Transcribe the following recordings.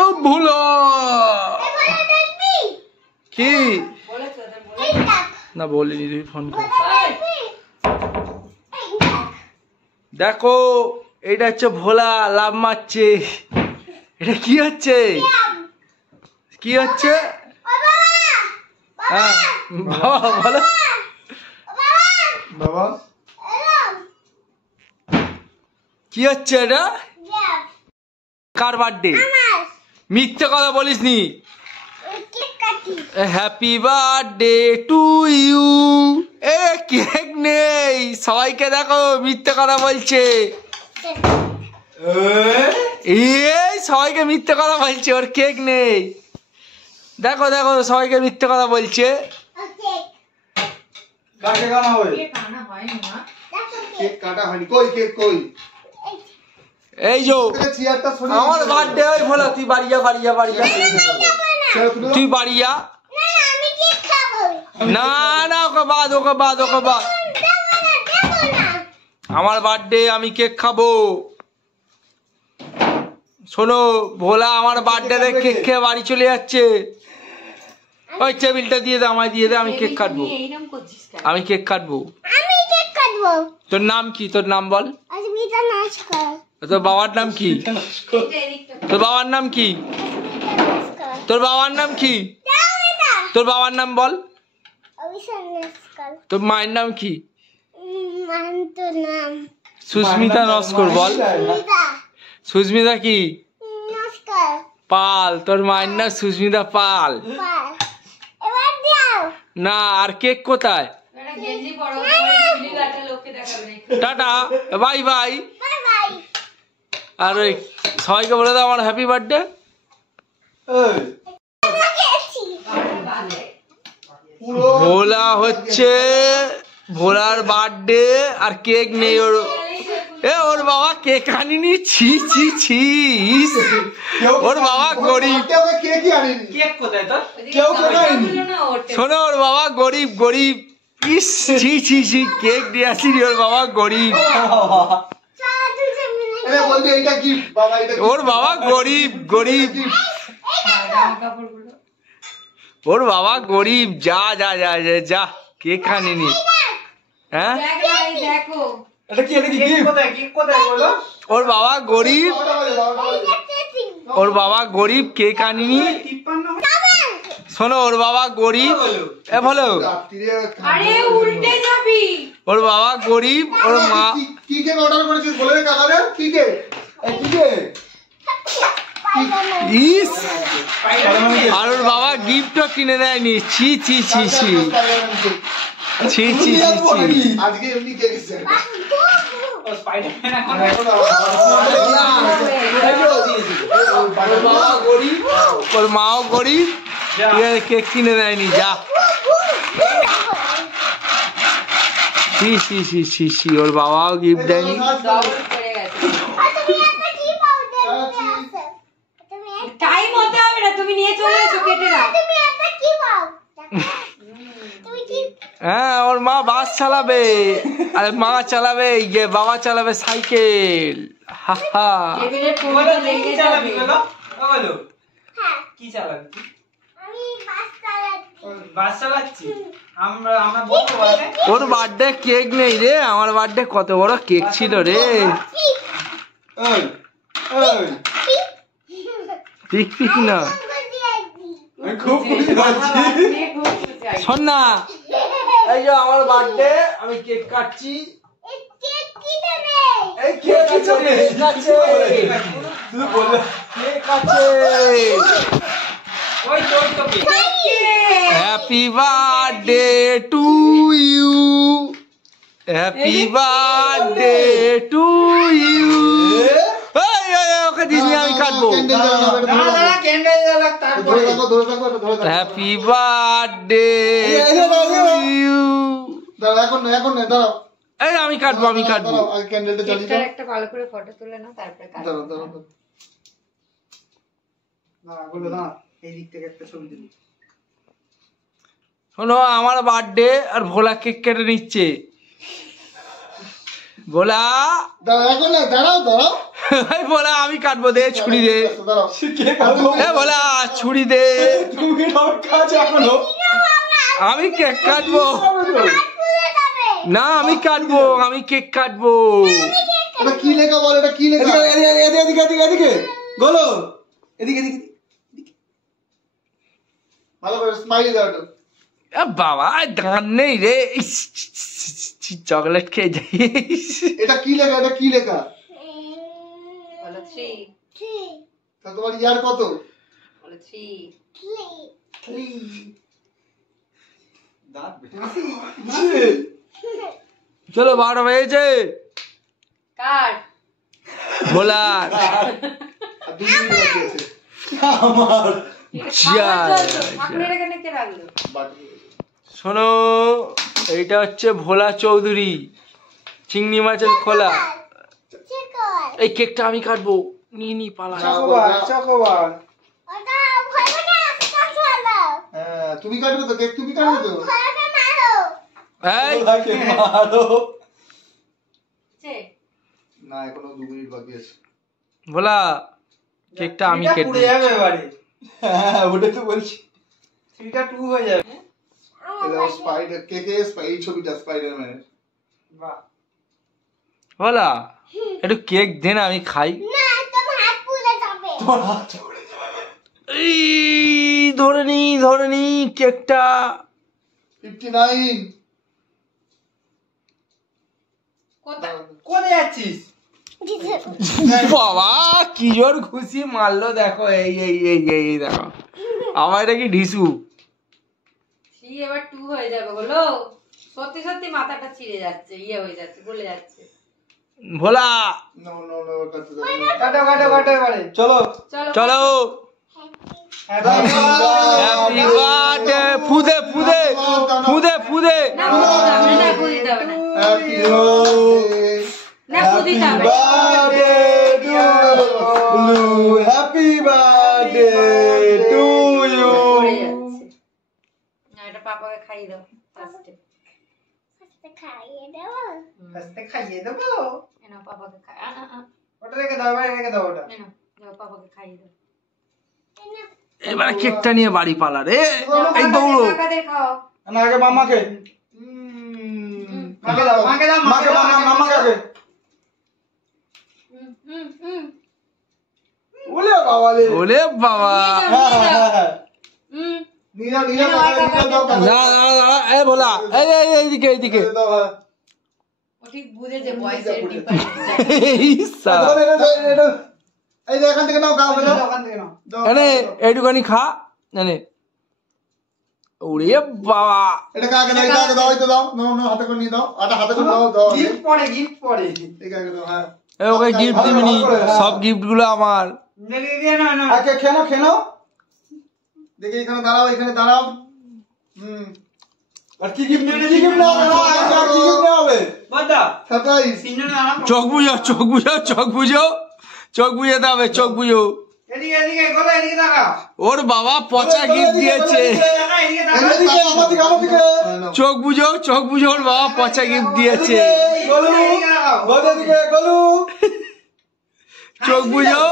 ও ভোলা কি না বলিনি, তুই ফোন কর। দেখো এটা হচ্ছে ভোলা, লাভ মারছে। এটা কি হচ্ছে, কি হচ্ছে? হ্যাঁ বাবা বলো বাবা, কি হচ্ছে এটা? কার বার্থডে? মিথ্যে কথা বলিস নি। Happy birthday to you. এ কেক নেই, সবাইকে দেখো মিথ্যে কথা বলছে। এই সবাইকে মিথ্যে কথা বলছে, ওর কেক নেই। দেখো দেখো সবাইকে মিথ্যে কথা বলছে। এই যো আমার বার্থডে, ওই ভোলা তুই বাড়িয়া বাড়িয়া বাড়িয়া, তুই বাড়িয়া। না না ওকে বাদ, ওকে বাদ, ওকে বাদ। আমার বার্থডে, আমি কেক খাবো। শোনো ভোলা আমার বার্থডে কেক খেয়ে বাড়ি চলে যাচ্ছে। ওই টেবিলটা দিয়ে দে, আমায় দিয়ে দে, আমি কেক কাটবো। আমি কেক কাটবো। তোর নাম কি? তোর নাম বল। তোর বাবার নাম কি? তোর বাবার নাম কি? তোর বাবার নাম কি? তোর বাবার নাম বল। তোর মায়ের নাম কি? সুস্মিতা নস্কর বল। সুস্মিতা কি? পাল। তোর মায়ের নাম সুস্মিতা পাল। না আর কেক কোথায়? Tata, bye bye. আর ওই সবাইকে বলে দাও আমার হ্যাপি বার্থডে। ভোলা হচ্ছে, ভোলার বার্থডে আর কেক নেই ওর। এ ওর বাবা কেক আনিনি, ছি ছি ছি। ওর বাবা গরিব। শোনো ওর বাবা গরিব, গরিব। ইস ছি ছি ছি, কেক দিয়ে আসিনি, ওর বাবা গরিব। ওর বাবা গরিব, গরিব। ওর বাবা গরিব। যা যা যা যা যা, কেক আনিনি। হ্যাঁ ওর বাবা গরিব, ওর বাবা গরিব, কেক আনিনি। শোনো ওর বাবা গরিব। এ বলো ওর বাবা গরিব, ওর মা ইস, আর ওর বাবা গিফটও কিনে দেয়নি। ছি ছি ছি ছি ছি ছি ছি। ওর মাও গরিব, কেক কিনে দেয়নি। যা ছি ছি ছি ছি ছি, ওর বাবাও গিফট দেয়নি। টাইম হতে হবে না, তুমি নিয়ে চলে এসো, কেটে দাও। হ্যাঁ ওর মা বাস চালাবে, আরে মা চালাবে, ইয়ে বাবা চালাবে সাইকেল। হা হা। কি চালাবি? আমি বাস চালাচ্ছি। ওর বার্থডে কেক নেই রে, আমার বার্থডে কত বড় কেক ছিল রে। পিক পিক না, শোন না, এই যে আমার বার্থডে, আমি কেক কাটছি। এই কেক আছে, কেক আছে, কেক আছে। Happy birthday to you, happy birthday to you. Okay দিদি আমি কাটবো। Happy birthday to you. এই আমি কাটবো, আমি কাটবো। একটা ভালো করে ফটো তুলে নাও, তারপরে কাটবো। শোনো আমার বার্থডে আর ভোলা কেক কেটে নিচ্ছে। ভোলা দাঁড়াও, দাঁড়াও। বলা আমি কাটবো, দে ছুরি দে। বলা ছুরি দে, আমি কেক কাটবো না, আমি কাটবো, আমি কেক কাটবো। কি লেখা বল, এটা কি লেখা? এদিকে বলো, এদিকে ভালো করে স্মাইল দাও একটু। বাবা দাঁত নেই রে, চকলেট খেয়ে যাই। এটা কি লেখা, এটা কি লেখা? বলো 3 তা তোমার ইয়ার কত? বলো 3 চলো 12 বেজেছে। কাট ভোলা আমার ঠাকুরের এখানে কে রাখলো? শোনো, এইটা হচ্ছে ভোলা চৌধুরী চিংড়ি মাছের খোলা। এই কেকটা আমি কাটবো, নি পালা। হ্যাঁ তুমি কাটবে তো কেক, তুমি কাটবে তো। এই না এখনো 2 মিনিট বাকি আছে। ভোলা কেকটা আমি কেটে পুড়ে যাবে এবারে। হ্যাঁ ওটাই তো বলছি, 3টা 2 হয়ে যাবে। এটা স্পাইডার কেকে এই ছবিটা স্পাইডারম্যানের। বাহ, ভোলা একটু কেক দে না, আমি খাই। তোমার হাত পড়ে যাবে। এই ধরে নি কেকটা। 59 কোথায় যাচ্ছিস? বাবা কি জোর খুশি মারলো, দেখো এই দেখো আমার এটা কি ঢিসু। এবার 2 হয়ে যাবে বলো। সত্যি সত্যি মাথাটা ছিঁড়ে যাচ্ছে, হয়ে যাচ্ছে, গলে যাচ্ছে। ভোলা নো কাটতে দাও। কাটো এবারে। চলো চলো। হ্যাপি বার্থডে, ফুদে না ফুদি দাও না, হ্যাপি না ফুদি দাও না। Happy birthday to you. পড়ে যাচ্ছে না, এটা পাপাকে খাইয়ে দাও ফার্স্টে। আস্তে খাইয়ে দেবো। এনো পাপাকে খাই, ওটা রেখে দাও, এবারে রেখে দাও ওটা। এনো যাও পাপাকে খাইয়ে দাও। এবার কেকটা নিয়ে বাড়ি পালা রে। এই দৌড়ো। কাকাদের খাও। না আগে মামাকে। মাকে দাও, মাকে আগে। ওলে বাবা রে। নীলা দাঁড়া, এই ভোলা এইদিকে। ও ঠিক বুঝেছে বয়সের ডিফারেন্স। এই সালা এই যে এখান থেকে নাও, গাও ওখান থেকে নাও। এনে এইটুখানি খা জানে। ওরে বাবা এটা কাকে দাও, এটা দাও, এটা দাও। নো হাতে করে নিয়ে দাও, হাতে করে দাও। গিফট পড়ে। ঠিক আছে দাও। হ্যাঁ ওকে গিফট দিবিনি, সব গিফট গুলো আমার। না আগে খেনো। দেখি এখানে দাঁড়াও। আর কি গিফট নেওয়া হবে? বাদা সারপ্রাইজ। চোখ বুঝো হবে, চোখ বুঝো। এদিকে গোলা, এদিকে তাকা। ওর বাবা পচা গিফট দিয়েছে। চোখ বুঝো ওর বাবা পচা গিফট দিয়েছে। চোখ বুঝো,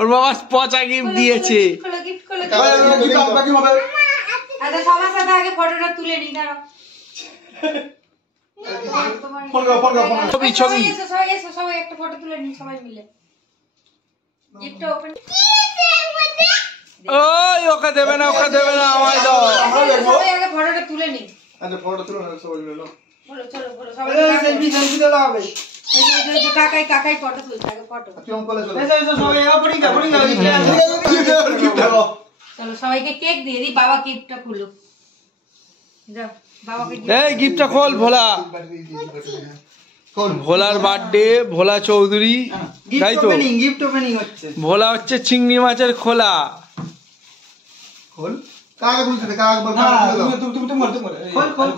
ওর বাবা পচা গিফট দিয়েছে। গিফট করলে আচ্ছা সবার সাথে আগে ফটোটা তুলে নি, দাঁড়াও। ছবি সবাই একটা ফটো তুলে নি, সবাই মিলে। Gift open. ওই ওকে দেবে না, আমায় দাও। সবাই আগে ফটোটা তুলে নি। আচ্ছা ফটো তুলো না, সবাই মিলে নাও। বলো চলো সবাই সেলফি তোলা হবে। কাকাই ফটো তুলছে, আগে ফটো। তুই অঙ্কলে চলো। সবাই চলো সবাইকে কেক দিয়ে দিই, বাবা গিফটটা খুলো। যাও বাবাকে এই গিফটটা খোল ভোলা। ভোলার বার্থডে, ভোলা চৌধুরী, তাই তো? গিফট ওপেনিং হচ্ছে। ভোলা হচ্ছে চিংড়ি মাছের খোলা। খোল। কাকে বলছিস? কাকে বল? খোল।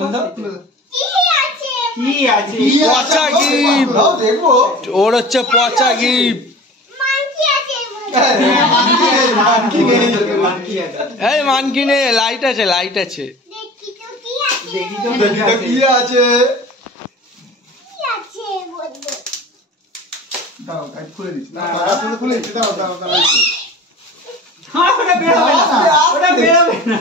কি আছে? পচা গিফট। দেখবো। ওর হচ্ছে পচা গিফট। এই মানকিনে লাইট আছে। দেখি তো কি আছে। দাও কাট খুলে দিচ্ছি না খুলে দিচ্ছি দাও দাও দাও ওটা বেরোবে না ওটা বেরোবে না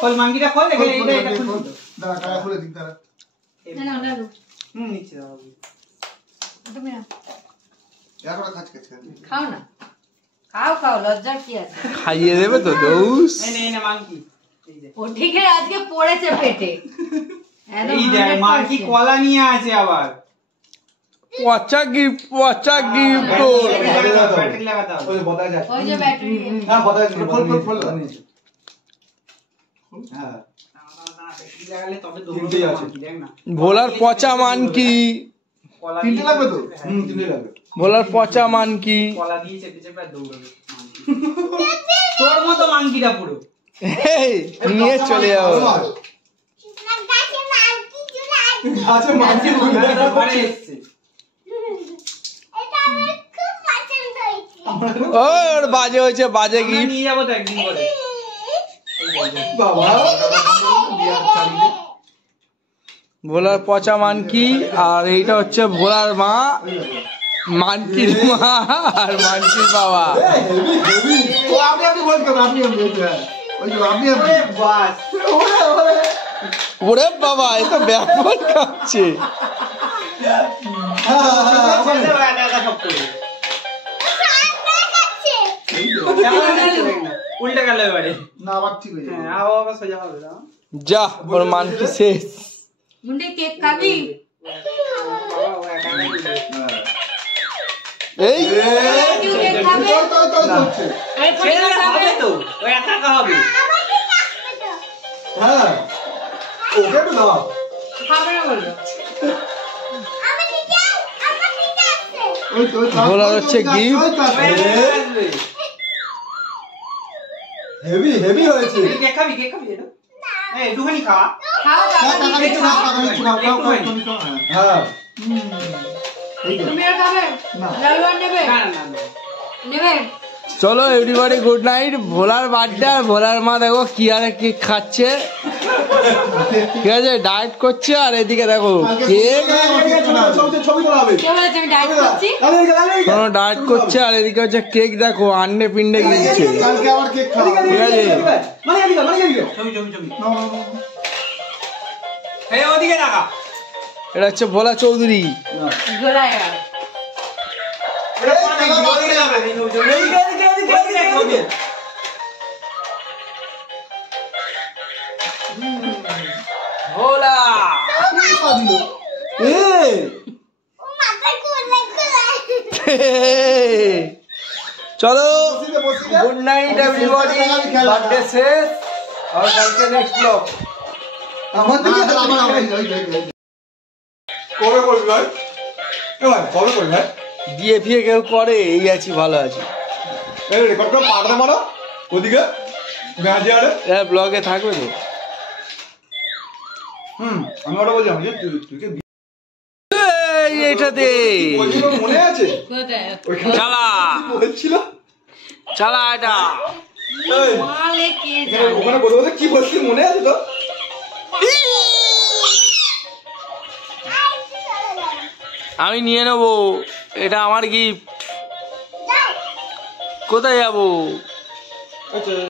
খোল মাঙ্গিটা খোল দেখে এটা খুল দাঁড়া কাটা খুলে দিক দাঁড়া নিচে দাও তুমি না এখন কাজ কাজ খাও না খাও লজ্জা কি আছে খাইয়ে দেবে তো দৌস এই নে মাঙ্কি এই যে ও ঠিকই আজকে পড়েছে পেটে এই যে মাঙ্কি কলা নিয়ে আছে আবার পচা গিফট তোর ব্যাটারি লাগাতে হবে ওই বদা যায় ওই যে ব্যাটারি হ্যাঁ বদা যায় খোল খোল হ্যাঁ ব্যাটারি লাগালে তবে তিনটেই আছে। মাঙ্কি দেখ না ভোলার পচা মান কি কলা তিনটে দিয়ে- লাগবে তো হ্যাঁ, তিনটে লাগবে ভোলার পচা মান কি কলা দিয়ে চেপে চেপে আর দৌড়াবে মাঙ্কি। তোর মতো মাঙ্কিটা পুরো এই, নিয়ে চলে যাবো আচ্ছা মানছি ঘরে এসছে ওর বাজে হয়েছে বাজে আমরা গিফট নিয়ে যাবো তো একদিন করে বাবা বিয়ার চালিয়ে ভোলার পচা মান কি আর এইটা হচ্ছে ভোলার মা মানকির মা আর মানকির বাবা হেভি হেভি ও আপনি বলতে আপনি ওই যে আপনি বাস ওরে বাবা এ তো ব্যাপক খাচ্ছে উল্টে গেল এবারে না আবার ঠিক হয়ে যাবে হ্যাঁ আবার সোজা হবে না যা ওর মানকি শেষ মুন্ডে কেক খাবি বাবা ও একা একাই উঠবে। এই কেউ কেক খাবে আরে ছেড়ে ফটো দে, খাবে হবে তো ও একা একা হবে হ্যাঁ ওকে তো দাও খাবে না বললো ওই তো ভোলার হচ্ছে gift। হেভি হেভি হয়েছে তুই কেক খাবি এটা এই একটুখানি খা খাও টাকা খাও দিচ্ছি না টাকা দিচ্ছি না খাও খাও তুমি খাও হ্যাঁ এই তো তুমি আর খাবে না। লালবান নেবে না না না নেবে চলো এভরিবডি গুড নাইট ভোলার বার্থডে আর ভোলার মা দেখো কি আরে কেক খাচ্ছে ঠিক আছে ডায়েট করছে আর এদিকে দেখো কেক ছবি তোলা হবে কে বলেছে আমি ডায়েট করছি কোনো ডায়েট করছে আর এদিকে হচ্ছে কেক দেখো আন্ডে পিন্ডে গিয়েছে কালকে আবার কেক খাওয়া ঠিক আছে ছবি না না এই ওদিকে টাকা এটা হচ্ছে ভোলা চৌধুরী গোলায় আর ভোলা চলো গুড নাইট এভরিবডি বার্থডে শেষ আর কালকে নেক্সট ব্লগ আমার দিকে আমার কবে করবি ভাই কবে করবি ভাই বিয়ে ফিয়ে কেউ করে এই আছি ভালো আছি এই রেকর্ড করে পাড়তে মারো ওদিকে ম্যাচে আরে এরা ব্লগে থাকবে তো আমি ওটা বলছিলাম যে তুই কি এই এইটাতে বলছিল মনে আছে কোথায় ওইখানে চালা বলছিল চালা এটা এই মালে কে এখানে ওখানে বলতে বলতে কি বলছিস মনে আছে তো আমি নিয়ে নেবো এটা আমার গিফট কোথায় যাবো